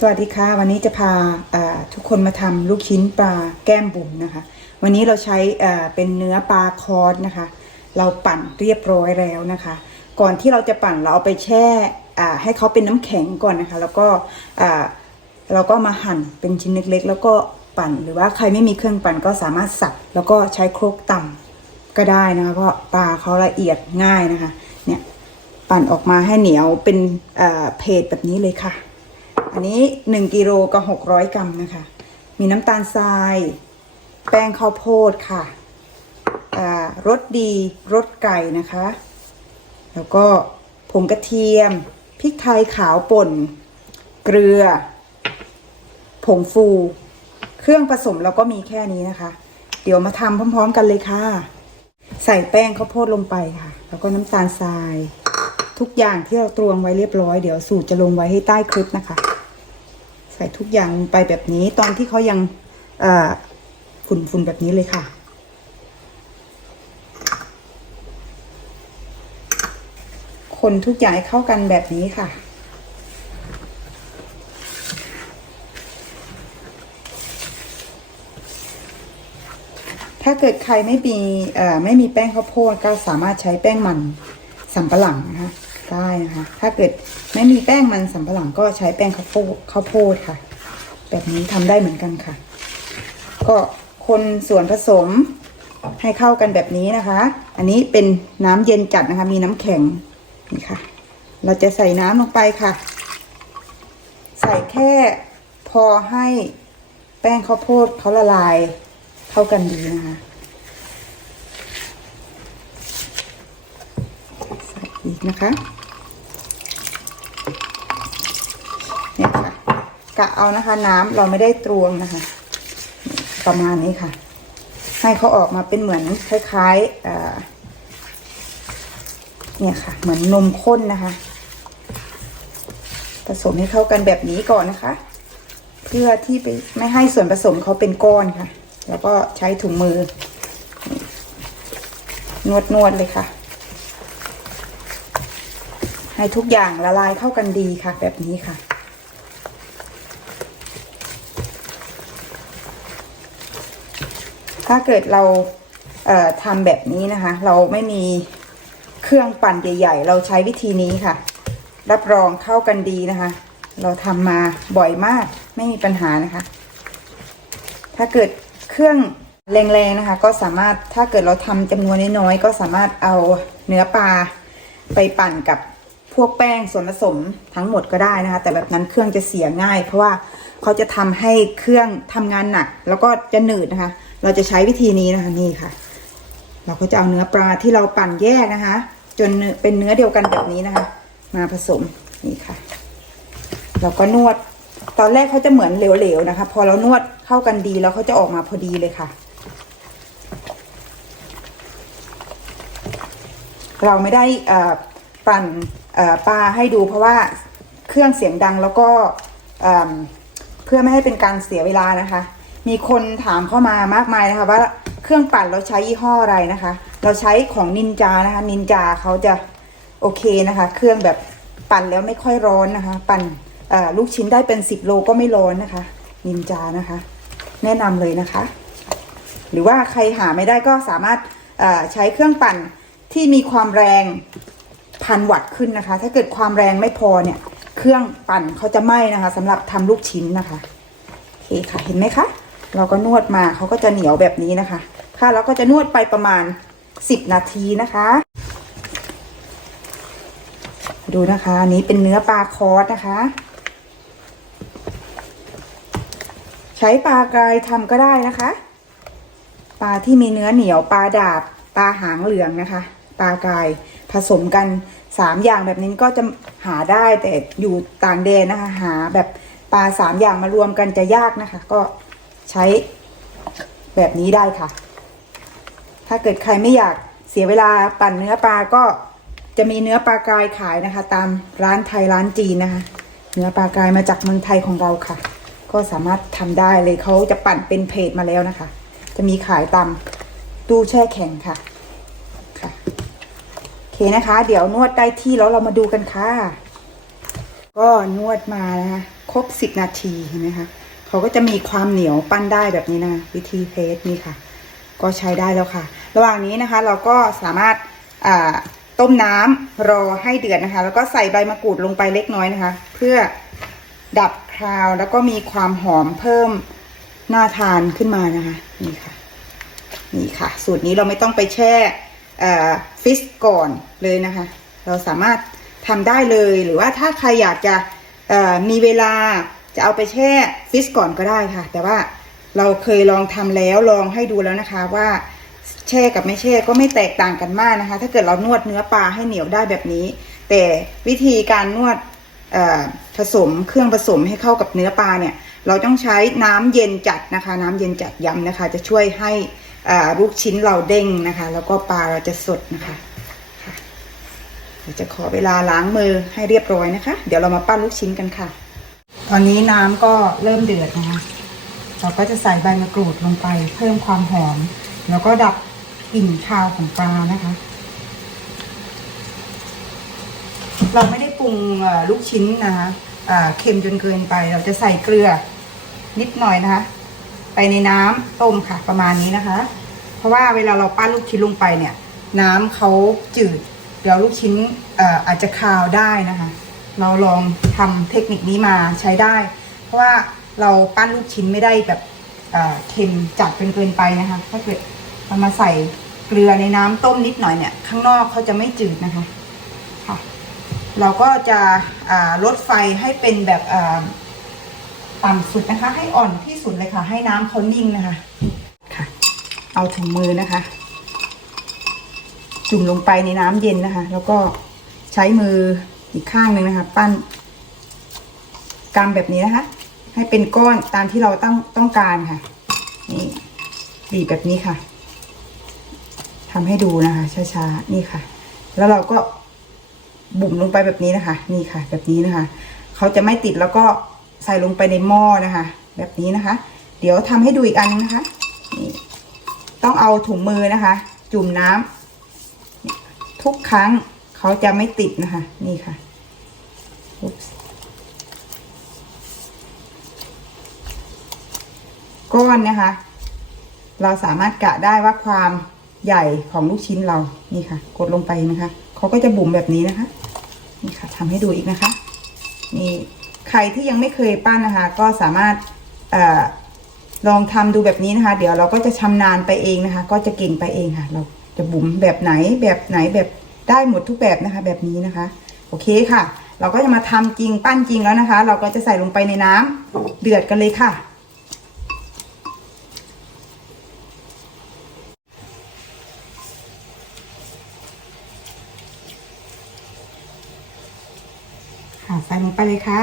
สวัสดีค่ะ วันนี้จะพาทุกคนมาทำลูกชิ้นปลาแก้มบุ๋มนะคะ วันนี้เราใช้เป็นเนื้อปลาคอสนะคะ เราปั่นเรียบร้อยแล้วนะคะ ก่อนที่เราจะปั่นเราเอาไปแช่ให้เขาเป็นน้ำแข็งก่อนนะคะ แล้วก็เราก็มาหั่นเป็นชิ้นเล็กๆ แล้วก็ปั่นหรือว่าใครไม่มีเครื่องปั่นก็สามารถสับแล้วก็ใช้โครกต่ำก็ได้นะคะเพราะปลาเขาละเอียดง่ายนะคะเนี่ยปั่นออกมาให้เหนียวเป็นเพจแบบนี้เลยค่ะ อันนี้ 1กิโลกับ600 กรัมนะคะ มีน้ำตาลทราย แป้งข้าวโพดค่ะรสดีรสไก่นะคะ แล้วก็ผงกระเทียม พริกไทยขาวป่น เกลือ ผงฟู เครื่องผสมเราก็มีแค่นี้นะคะ เดี๋ยวมาทำพร้อม ๆ กันเลยค่ะ ใส่แป้งข้าวโพดลงไปค่ะ แล้วก็น้ำตาลทราย ทุกอย่างที่เราตวงไว้เรียบร้อย เดี๋ยวสูตรจะลงไว้ให้ใต้คลิปนะคะ ใส่ทุกอย่างไปแบบนี้ตอนที่เขายังเอ่อฝุ่นๆแบบนี้เลยค่ะ คนทุกอย่างเข้ากันแบบนี้ค่ะ ถ้าเกิดใครไม่มีไม่มีแป้งข้าวโพดก็สามารถใช้แป้งมันสำปะหลังนะคะ ได้นะคะ ถ้าเกิดไม่มีแป้งมันสำปะหลังก็ใช้แป้งข้าวโพดข้าวโพดค่ะ แบบนี้ทำได้เหมือนกันค่ะ ก็คนส่วนผสมให้เข้ากันแบบนี้นะคะ อันนี้เป็นน้ำเย็นจัดนะคะ มีน้ำแข็งนี่ค่ะ เราจะใส่น้ำลงไปค่ะ ใส่แค่พอให้แป้งข้าวโพดเขาละลายเข้ากันดีนะคะใส่อีกนะคะ เนี่ยค่ะ กะเอานะคะ น้ำเราไม่ได้ตวงนะคะ ประมาณนี้ค่ะ ให้เขาออกมาเป็นเหมือนคล้ายๆเนี่ยค่ะ เหมือนนมข้นนะคะ ผสมให้เข้ากันแบบนี้ก่อนนะคะ เพื่อที่ไปไม่ให้ส่วนผสมเขาเป็นก้อนค่ะ แล้วก็ใช้ถุงมือ นวดนวดเลยค่ะ ให้ทุกอย่างละลายเข้ากันดีค่ะ แบบนี้ค่ะ ถ้าเกิดเราเทำแบบนี้นะคะ เราไม่มีเครื่องปั่นใหญ่ ๆ เราใช้วิธีนี้ค่ะ รับรองเข้ากันดีนะคะ เราทำมาบ่อยมากไม่มีปัญหานะคะ ถ้าเกิดเครื่องแรงๆนะคะ ก็สามารถถ้าเกิดเราทำจำนวนน้อยๆก็สามารถเอาเนื้อปลาไปปั่นกับพวกแป้งส่วนผสมทั้งหมดก็ได้นะคะ แต่แบบนั้นเครื่องจะเสียง่าย เพราะว่าเขาจะทำให้เครื่องทำงานหนัก แล้วก็จะหนืดนะคะ เราจะใช้วิธีนี้นะคะนี่ค่ะ เราก็จะเอาเนื้อปลาที่เราปั่นแยกนะคะ จนเป็นเนื้อเดียวกันแบบนี้นะคะ มาผสมนี่ค่ะ เราก็นวด ตอนแรกเขาจะเหมือนเหลวๆนะคะ พอเรานวดเข้ากันดีแล้วเขาจะออกมาพอดีเลยค่ะ เราไม่ได้ปั่นปลาให้ดูเพราะว่าเครื่องเสียงดังแล้วก็เพื่อไม่ให้เป็นการเสียเวลานะคะ มีคนถามเข้ามามากมายนะคะว่าเครื่องปั่นเราใช้ยี่ห้ออะไรนะคะ เราใช้ของนินจานะคะ นินจาเขาจะโอเคนะคะ เครื่องแบบปั่นแล้วไม่ค่อยร้อนนะคะ ปั่นลูกชิ้นได้เป็นสิบโลก็ไม่ร้อนนะคะ นินจานะคะ แนะนำเลยนะคะ หรือว่าใครหาไม่ได้ก็สามารถใช้เครื่องปั่นที่มีความแรงพันวัตต์ขึ้นนะคะ ถ้าเกิดความแรงไม่พอเนี่ย เครื่องปั่นเขาจะไหม้นะคะสำหรับทำลูกชิ้นนะคะ โอเคค่ะ เห็นไหมคะ เราก็นวดมาเขาก็จะเหนียวแบบนี้นะคะ ค่ะแล้วก็จะนวดไปประมาณ10นาทีนะคะ ดูนะคะ อันนี้เป็นเนื้อปลาคอสนะคะ ใช้ปลากรายทำก็ได้นะคะ ปลาที่มีเนื้อเหนียวปลาดาบปลาหางเหลืองนะคะ ปลากรายผสมกันสามอย่างแบบนี้ก็จะหาได้แต่อยู่ต่างแดนนะคะ หาแบบปลาสามอย่างมารวมกันจะยากนะคะ ก็ ใช้แบบนี้ได้ค่ะ ถ้าเกิดใครไม่อยากเสียเวลาปั่นเนื้อปลาก็จะมีเนื้อปลากรายขายนะคะ ตามร้านไทยร้านจีนนะคะ เนื้อปลากรายมาจากเมืองไทยของเราค่ะ ก็สามารถทำได้เลยเขาจะปั่นเป็นเพจมาแล้วนะคะ จะมีขายตามตู้แช่แข็งค่ะค่ะโอเคนะคะ เดี๋ยวนวดได้ที่แล้วเรามาดูกันค่ะ ก็นวดมานะคะครบสิบนาทีเห็นไหมคะ เขาก็จะมีความเหนียวปั้นได้แบบนี้นะวิธีเพสนี่ค่ะ ก็ใช้ได้แล้วค่ะ ระหว่างนี้นะคะเราก็สามารถต้มน้ำรอให้เดือดนะคะ แล้วก็ใส่ใบมะกรูดลงไปเล็กน้อยนะคะ เพื่อดับคราวแล้วก็มีความหอมเพิ่มน่าทานขึ้นมานะคะนี่ค่ะนี่ค่ะ สูตรนี้เราไม่ต้องไปแช่ฟิชก่อนเลยนะคะ เราสามารถทำได้เลยหรือว่าถ้าใครอยากจะมีเวลา จะเอาไปแช่ฟิชก่อนก็ได้ค่ะ แต่ว่าเราเคยลองทำแล้วลองให้ดูแล้วนะคะว่าแช่กับไม่แช่ก็ไม่แตกต่างกันมากนะคะ ถ้าเกิดเรานวดเนื้อปลาให้เหนียวได้แบบนี้ แต่วิธีการนวดผสมเครื่องผสมให้เข้ากับเนื้อปลาเนี่ย เราต้องใช้น้ำเย็นจัดนะคะ น้ำเย็นจัดย้ำนะคะ จะช่วยให้ลูกชิ้นเราเด้งนะคะ แล้วก็ปลาเราจะสดนะคะเดี๋ยวจะขอเวลาล้างมือให้เรียบร้อยนะคะ เดี๋ยวเรามาปั้นลูกชิ้นกันค่ะ ตอนนี้น้ำก็เริ่มเดือดนะคะเราก็จะใส่ใบมะกรูดลงไป เพิ่มความหอม แล้วก็ดับกลิ่นคาวของปลานะคะ เราไม่ได้ปรุงลูกชิ้นนะคะเค็มจนเกินไป เราจะใส่เกลือนิดหน่อยนะคะ ไปในน้ำต้มค่ะประมาณนี้นะคะ เพราะว่าเวลาเราปั้นลูกชิ้นลงไปเนี่ย น้ำเขาจืดเดี๋ยวลูกชิ้นออาจจะคาวได้นะคะ เราลองทำเทคนิคนี้มาใช้ได้ เพราะว่าเราปั้นลูกชิ้นไม่ได้แบบเค็มจัดจนเกินไปนะคะถ้าเกิดเรามาใส่เกลือในน้ำต้มนิดหน่อยเนี่ยข้างนอกเขาจะไม่จืดนะคะค่ะเราก็จะลดไฟให้เป็นแบบต่ำสุดนะคะ ให้อ่อนที่สุดเลยค่ะ ให้น้ำเขานิ่งนะคะค่ะ เอาถุงมือนะคะ จุ่มลงไปในน้ำเย็นนะคะ แล้วก็ใช้มือ อีกข้างหนึ่งนะคะ ปั้นกำแบบนี้นะคะ ให้เป็นก้อนตามที่เราต้องต้องการค่ะ นี่บีบแบบนี้ค่ะทำให้ดูนะคะ ช้าๆ นี่ค่ะ แล้วเราก็บุ่มลงไปแบบนี้นะคะ นี่ค่ะ แบบนี้นะคะ เขาจะไม่ติดแล้วก็ใส่ลงไปในหม้อนะคะ แบบนี้นะคะ เดี๋ยวทำให้ดูอีกอันนะคะนี่ต้องเอาถุงมือนะคะ จุ่มน้ำทุกครั้งเขาจะไม่ติดนะคะ นี่ค่ะ Oops ก้อนนะคะ เราสามารถกะได้ว่าความใหญ่ของลูกชิ้นเรานี่ค่ะ กดลงไปนะคะเขาก็จะบุ๋มแบบนี้นะคะ นี่ค่ะทำให้ดูอีกนะคะ นี่ใครที่ยังไม่เคยปั้นนะคะ ก็สามารถออลองทำดูแบบนี้นะคะ เดี๋ยวเราก็จะชำนาญไปเองนะคะ ก็จะเก่งไปเองค่ะ เราจะบุ๋มแบบไหนแบบไหนแบบได้หมดทุกแบบนะคะ แบบนี้นะคะ โอเคค่ะ เราก็จะมาทำจริงปั้นจริงแล้วนะคะ เราก็จะใส่ลงไปในน้ำเดือดกันเลยค่ะ ค่ะใส่ลงไปเลยค่ะ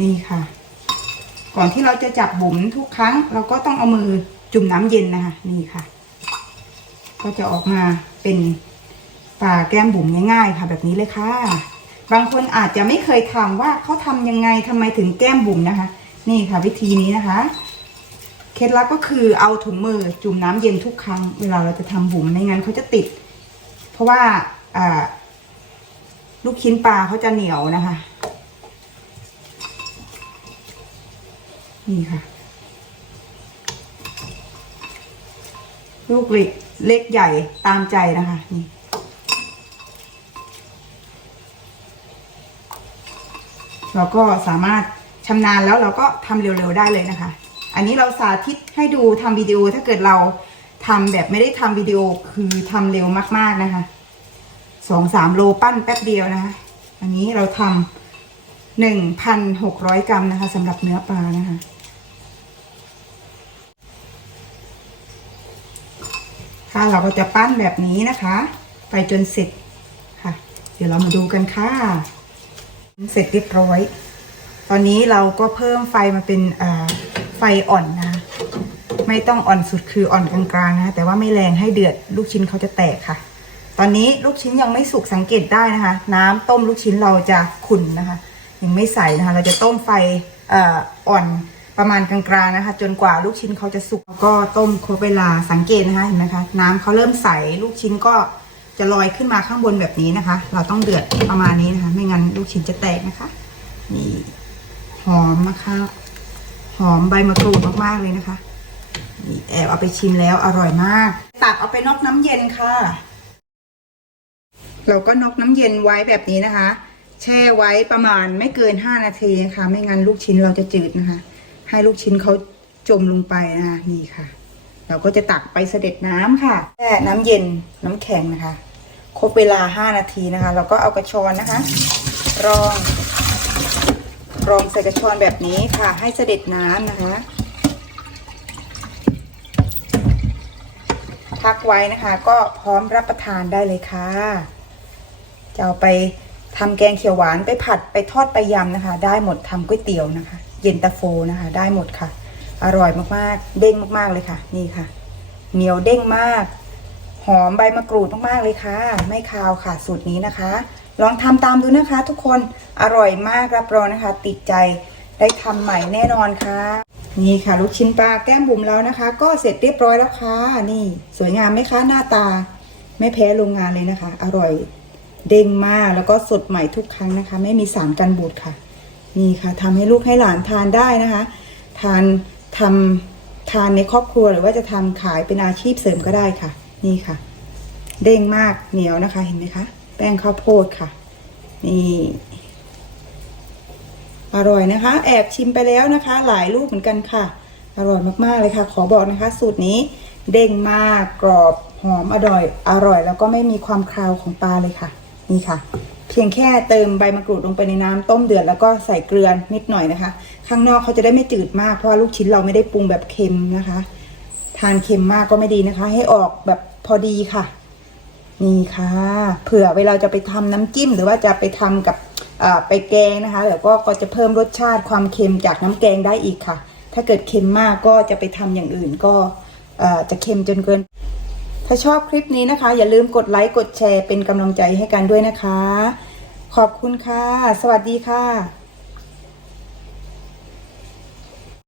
นี่ค่ะ ก่อนที่เราจะจับบุ๋มทุกครั้ง เราก็ต้องเอามือจุ่มน้ำเย็นนะคะ นี่ค่ะ ก็จะออกมาเป็น ปลาแก้มบุ๋มง่ายๆ ค่ะแบบนี้เลยค่ะ บางคนอาจจะไม่เคยทำว่าเขาทำยังไงทำไมถึงแก้มบุ๋มนะคะ นี่ค่ะวิธีนี้นะคะ เคล็ดลับก็คือเอาถุงมือจุ่มน้ำเย็นทุกครั้งเวลาเราจะทำบุ๋มไม่งั้นเขาจะติด เพราะว่าลูกชิ้นปลาเขาจะเหนียวนะคะ นี่ค่ะ ลูกเล็กเล็กใหญ่ตามใจนะคะนี่ เราก็สามารถชำนาญแล้วเราก็ทำเร็วๆได้เลยนะคะ อันนี้เราสาธิตให้ดูทำวิดีโอถ้าเกิดเราทำแบบไม่ได้ทำวิดีโอคือทำเร็วมากๆนะคะสองสามโลปั้นแป๊บเดียวนะคะ อันนี้เราทำหนึ่งพันหกร้อยกรัมนะคะสำหรับเนื้อปลานะคะค่ะเราก็จะปั้นแบบนี้นะคะ ไปจนเสร็จค่ะ เดี๋ยวเรามาดูกันค่ะ เสร็จเรียบร้อย ตอนนี้เราก็เพิ่มไฟมาเป็นไฟอ่อนนะ ไม่ต้องอ่อนสุดคืออ่อนกลางๆนะ แต่ว่าไม่แรงให้เดือดลูกชิ้นเขาจะแตกค่ะ ตอนนี้ลูกชิ้นยังไม่สุกสังเกตได้นะคะ น้ำต้มลูกชิ้นเราจะขุ่นนะคะ ยังไม่ใสนะคะ เราจะต้มไฟอ่ออ่อนประมาณกลางๆนะคะ จนกว่าลูกชิ้นเขาจะสุกก็ต้มครบเวลาสังเกตนะคะเห็นไหมคะ น้ำเขาเริ่มใสลูกชิ้นก็ จะลอยขึ้นมาข้างบนแบบนี้นะคะ เราต้องเดือดประมาณนี้นะคะ ไม่งั้นลูกชิ้นจะแตกนะคะนี่หอมนะคะ หอมใบมะกรูดมากๆเลยนะคะนี่แอบเอาไปชิมแล้วอร่อยมาก ตักเอาไปนอกน้ำเย็นค่ะ เราก็นอกน้ำเย็นไว้แบบนี้นะคะ แช่ไว้ประมาณไม่เกิน5นาทีนะคะไม่งั้นลูกชิ้นเราจะจืดนะคะ ให้ลูกชิ้นเขาจมลงไปนะคะนี่ค่ะ เราก็จะตักไปเสด็จน้ำค่ะแช่น้ำเย็นน้ำแข็งนะคะ ครบเวลา 5 นาทีนะคะเราก็เอากระชอนนะคะ รอง รองใส่กระชอนแบบนี้ค่ะ ให้เสด็จน้ำนะคะ พักไว้นะคะ ก็พร้อมรับประทานได้เลยค่ะ จะเอาไปทำแกงเขียวหวานไปผัดไปทอดไปยำนะคะ ได้หมดทำก๋วยเตี๋ยวนะคะ เย็นตาโฟนะคะ ได้หมดค่ะ อร่อยมากๆ เด้งมากๆเลยค่ะ นี่ค่ะ เหนียวเด้งมาก หอมใบมะกรูดมากๆเลยค่ะ ไม่คาวค่ะสูตรนี้นะคะ ลองทำตามดูนะคะ ทุกคนอร่อยมากรับรองนะคะ ติดใจได้ทำใหม่แน่นอนค่ะ นี่ค่ะ ลูกชิ้นปลาแก้มบุ๋มแล้วนะคะ ก็เสร็จเรียบร้อยแล้วค่ะนี่ สวยงามไหมคะหน้าตา ไม่แพ้โรงงานเลยนะคะ อร่อยเด้งมากแล้วก็สดใหม่ทุกครั้งนะคะ ไม่มีสารกันบูดค่ะ นี่ค่ะทำให้ลูกให้หลานทานได้นะคะ ทานทำทานในครอบครัวหรือว่าจะทำขายเป็นอาชีพเสริมก็ได้ค่ะ นี่ค่ะ เด้งมากเหนียวนะคะเห็นไหมคะ แป้งข้าวโพดค่ะ นี่อร่อยนะคะ แอบชิมไปแล้วนะคะ หลายลูกเหมือนกันค่ะ อร่อยมากๆเลยค่ะ ขอบอกนะคะ สูตรนี้เด้งมากกรอบหอมอร่อย อร่อย แล้วก็ไม่มีความคาวของปลาเลยค่ะ นี่ค่ะ เพียงแค่เติมใบมะกรูดลงไปในน้ำต้มเดือดแล้วก็ใส่เกลือนิดหน่อยนะคะ ข้างนอกเขาจะได้ไม่จืดมากเพราะว่าลูกชิ้นเราไม่ได้ปรุงแบบเค็มนะคะ ทานเค็มมากก็ไม่ดีนะคะ ให้ออกแบบ พอดีค่ะ นี่ค่ะ เผื่อเวลาจะไปทำน้ำจิ้ม หรือว่าจะไปทำกับอ่าไปแกงนะคะแล้วก็ก็จะเพิ่มรสชาติความเค็มจากน้ำแกงได้อีกค่ะ ถ้าเกิดเค็มมากก็จะไปทำอย่างอื่นก็อ่าจะเค็มจนเกิน ถ้าชอบคลิปนี้นะคะ อย่าลืมกดไลค์กดแชร์เป็นกำลังใจให้กันด้วยนะคะ ขอบคุณค่ะ สวัสดีค่ะ